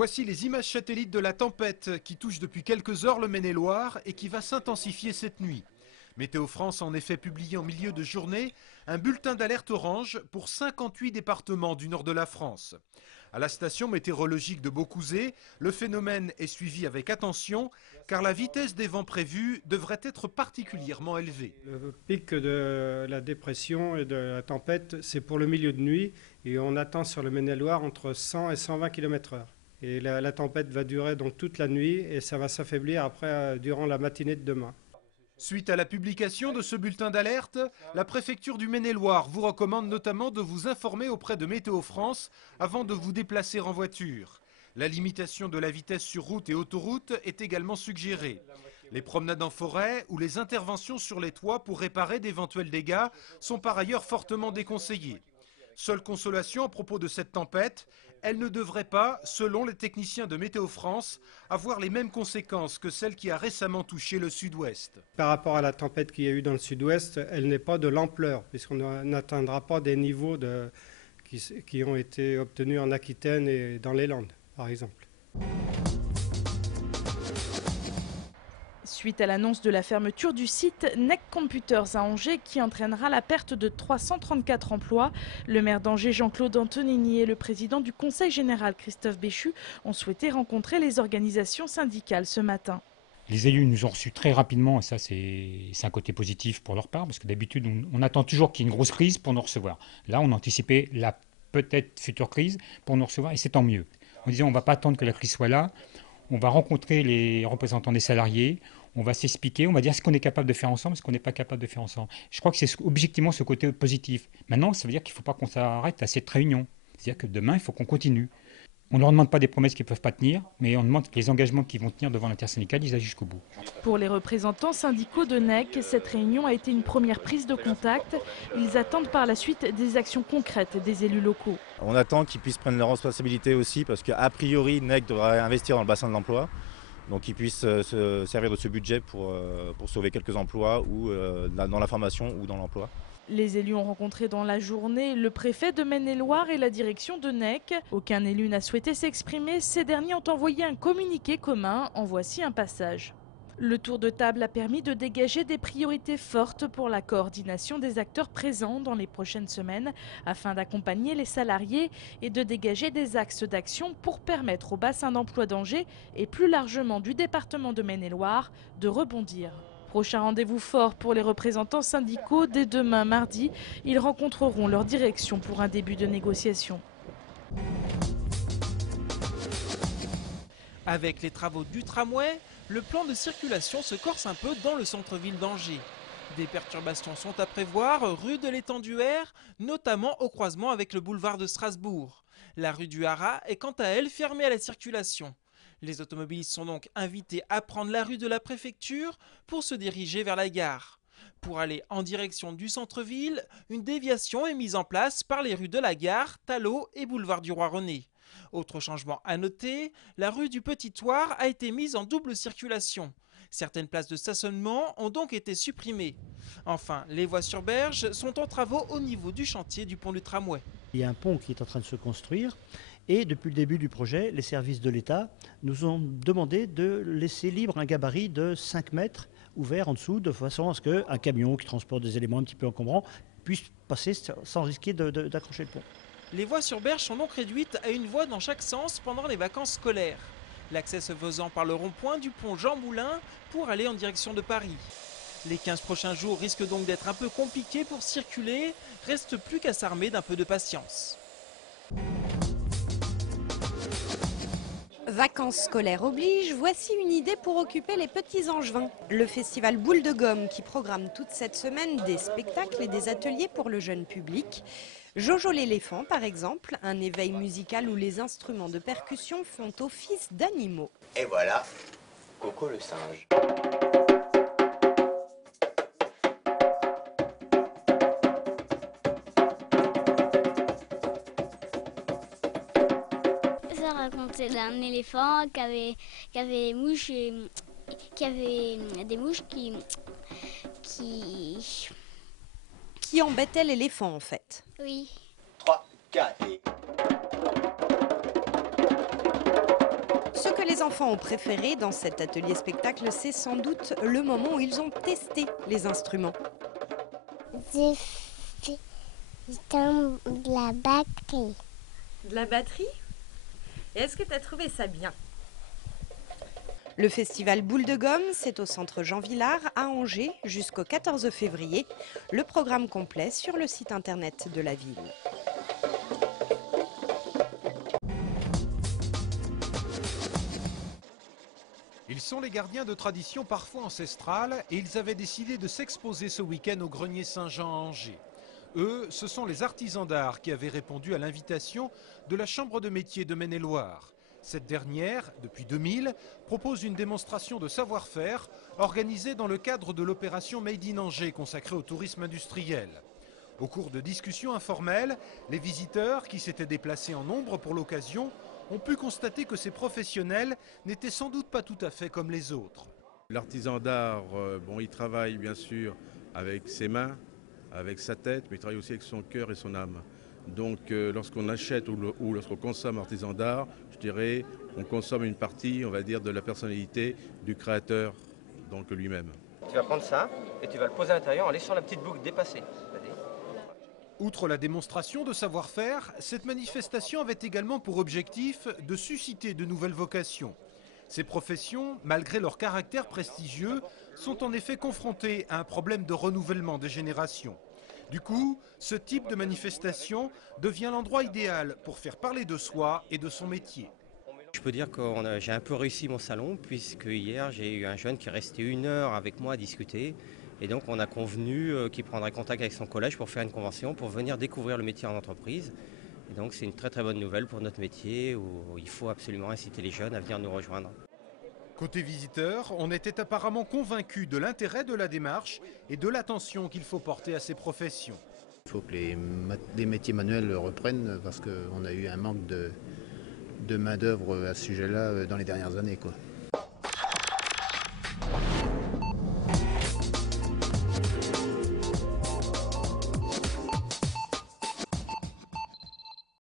Voici les images satellites de la tempête qui touche depuis quelques heures le Maine-et-Loire et qui va s'intensifier cette nuit. Météo France a en effet publié en milieu de journée un bulletin d'alerte orange pour 58 départements du nord de la France. À la station météorologique de Beaucouzé, le phénomène est suivi avec attention car la vitesse des vents prévus devrait être particulièrement élevée. Le pic de la dépression et de la tempête, c'est pour le milieu de nuit et on attend sur le Maine-et-Loire entre 100 et 120 km/h. Et la tempête va durer donc toute la nuit et ça va s'affaiblir après durant la matinée de demain. Suite à la publication de ce bulletin d'alerte, la préfecture du Maine-et-Loire vous recommande notamment de vous informer auprès de Météo France avant de vous déplacer en voiture. La limitation de la vitesse sur route et autoroute est également suggérée. Les promenades en forêt ou les interventions sur les toits pour réparer d'éventuels dégâts sont par ailleurs fortement déconseillées. Seule consolation à propos de cette tempête, elle ne devrait pas, selon les techniciens de Météo France, avoir les mêmes conséquences que celle qui a récemment touché le sud-ouest. Par rapport à la tempête qu'il y a eu dans le sud-ouest, elle n'est pas de l'ampleur, puisqu'on n'atteindra pas des niveaux qui ont été obtenus en Aquitaine et dans les Landes, par exemple. Suite à l'annonce de la fermeture du site NEC Computers à Angers qui entraînera la perte de 334 emplois, le maire d'Angers Jean-Claude Antonini et le président du Conseil général Christophe Béchu ont souhaité rencontrer les organisations syndicales ce matin. Les élus nous ont reçus très rapidement et ça c'est un côté positif pour leur part parce que d'habitude on attend toujours qu'il y ait une grosse crise pour nous recevoir. Là on a anticipé la peut-être future crise pour nous recevoir et c'est tant mieux. On disait on ne va pas attendre que la crise soit là, on va rencontrer les représentants des salariés, on va s'expliquer, on va dire ce qu'on est capable de faire ensemble, ce qu'on n'est pas capable de faire ensemble. Je crois que c'est objectivement ce côté positif. Maintenant, ça veut dire qu'il ne faut pas qu'on s'arrête à cette réunion. C'est-à-dire que demain, il faut qu'on continue. On ne leur demande pas des promesses qu'ils ne peuvent pas tenir, mais on demande que les engagements qu'ils vont tenir devant l'intersyndicale, ils aillent jusqu'au bout. Pour les représentants syndicaux de NEC, cette réunion a été une première prise de contact. Ils attendent par la suite des actions concrètes des élus locaux. On attend qu'ils puissent prendre leurs responsabilités aussi, parce qu'a priori, NEC devrait investir dans le bassin de l'emploi. Donc qu'ils puissent se servir de ce budget pour sauver quelques emplois ou dans la formation ou dans l'emploi. Les élus ont rencontré dans la journée le préfet de Maine-et-Loire et la direction de NEC. Aucun élu n'a souhaité s'exprimer. Ces derniers ont envoyé un communiqué commun. En voici un passage. Le tour de table a permis de dégager des priorités fortes pour la coordination des acteurs présents dans les prochaines semaines afin d'accompagner les salariés et de dégager des axes d'action pour permettre au bassin d'emploi d'Angers et plus largement du département de Maine-et-Loire de rebondir. Prochain rendez-vous fort pour les représentants syndicaux dès demain mardi. Ils rencontreront leur direction pour un début de négociation. Avec les travaux du tramway, le plan de circulation se corse un peu dans le centre-ville d'Angers. Des perturbations sont à prévoir rue de l'Étang du Hair, notamment au croisement avec le boulevard de Strasbourg. La rue du Haras est quant à elle fermée à la circulation. Les automobilistes sont donc invités à prendre la rue de la préfecture pour se diriger vers la gare. Pour aller en direction du centre-ville, une déviation est mise en place par les rues de la gare, Talot et boulevard du Roi René. Autre changement à noter, la rue du Petit Thouars a été mise en double circulation. Certaines places de stationnement ont donc été supprimées. Enfin, les voies sur berge sont en travaux au niveau du chantier du pont du tramway. Il y a un pont qui est en train de se construire et depuis le début du projet, les services de l'État nous ont demandé de laisser libre un gabarit de 5 mètres ouvert en dessous de façon à ce qu'un camion qui transporte des éléments un petit peu encombrants puisse passer sans risquer d'accrocher le pont. Les voies sur berge sont donc réduites à une voie dans chaque sens pendant les vacances scolaires. L'accès se faisant par le rond-point du pont Jean Moulin pour aller en direction de Paris. Les 15 prochains jours risquent donc d'être un peu compliqués pour circuler. Reste plus qu'à s'armer d'un peu de patience. Vacances scolaires oblige, voici une idée pour occuper les petits Angevins. Le festival Boule de Gomme qui programme toute cette semaine des spectacles et des ateliers pour le jeune public. Jojo l'éléphant par exemple, un éveil musical où les instruments de percussion font office d'animaux. Et voilà, Coco le singe. Ça racontait d'un éléphant qui avait des mouches, Qui embêtait l'éléphant en fait. Oui. 3, 4 et... Ce que les enfants ont préféré dans cet atelier spectacle, c'est sans doute le moment où ils ont testé les instruments. J'ai fait de la batterie. De la batterie? Et est-ce que tu as trouvé ça bien? Le festival Boule de Gomme, c'est au centre Jean Villard à Angers jusqu'au 14 février. Le programme complet sur le site internet de la ville. Ils sont les gardiens de traditions parfois ancestrales et ils avaient décidé de s'exposer ce week-end au Grenier Saint-Jean à Angers. Eux, ce sont les artisans d'art qui avaient répondu à l'invitation de la Chambre de métiers de Maine-et-Loire. Cette dernière, depuis 2000, propose une démonstration de savoir-faire organisée dans le cadre de l'opération Made in Angers consacrée au tourisme industriel. Au cours de discussions informelles, les visiteurs, qui s'étaient déplacés en nombre pour l'occasion, ont pu constater que ces professionnels n'étaient sans doute pas tout à fait comme les autres. L'artisan d'art, il travaille bien sûr avec ses mains, avec sa tête, mais il travaille aussi avec son cœur et son âme. Donc lorsqu'on achète ou lorsqu'on consomme artisan d'art, je dirais, on consomme une partie, on va dire, de la personnalité du créateur, donc lui-même. Tu vas prendre ça et tu vas le poser à l'intérieur en laissant la petite boucle dépasser. Outre la démonstration de savoir-faire, cette manifestation avait également pour objectif de susciter de nouvelles vocations. Ces professions, malgré leur caractère prestigieux, sont en effet confrontées à un problème de renouvellement des générations. Du coup, ce type de manifestation devient l'endroit idéal pour faire parler de soi et de son métier. Je peux dire que j'ai un peu réussi mon salon, puisque hier j'ai eu un jeune qui est resté 1 heure avec moi à discuter. Et donc on a convenu qu'il prendrait contact avec son collège pour faire une convention, pour venir découvrir le métier en entreprise. Et donc c'est une très très bonne nouvelle pour notre métier, où il faut absolument inciter les jeunes à venir nous rejoindre. Côté visiteurs, on était apparemment convaincus de l'intérêt de la démarche et de l'attention qu'il faut porter à ces professions. Il faut que les métiers manuels reprennent parce qu'on a eu un manque de main-d'œuvre à ce sujet-là dans les dernières années, quoi.